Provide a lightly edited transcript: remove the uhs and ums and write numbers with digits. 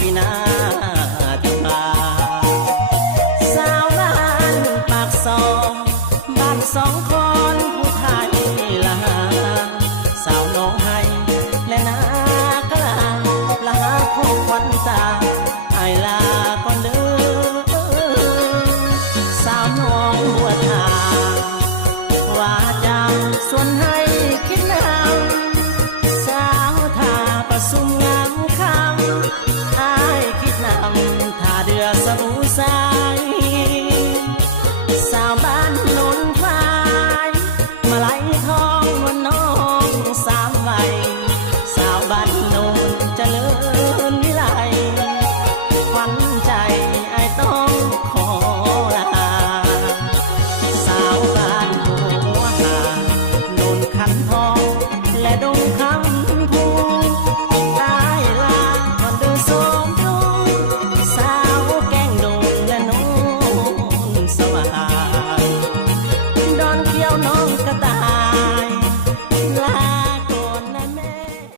ปีนาตุลาสาวบ้านปากซองบ้านสองคนผู้ไทยละสาวน้องให้และนากลางลาพบควันตาไอลาก่อนเด้อสาวน้องบัวทางว่าจังส่วนให้คิดนางสาวทาประสุมงามคำอายคิดนำท่าเดือสบู่สายสาวบ้านโนนควายมาไล่ทองวันน้องสามวัยสาวบ้านโนนเจริญ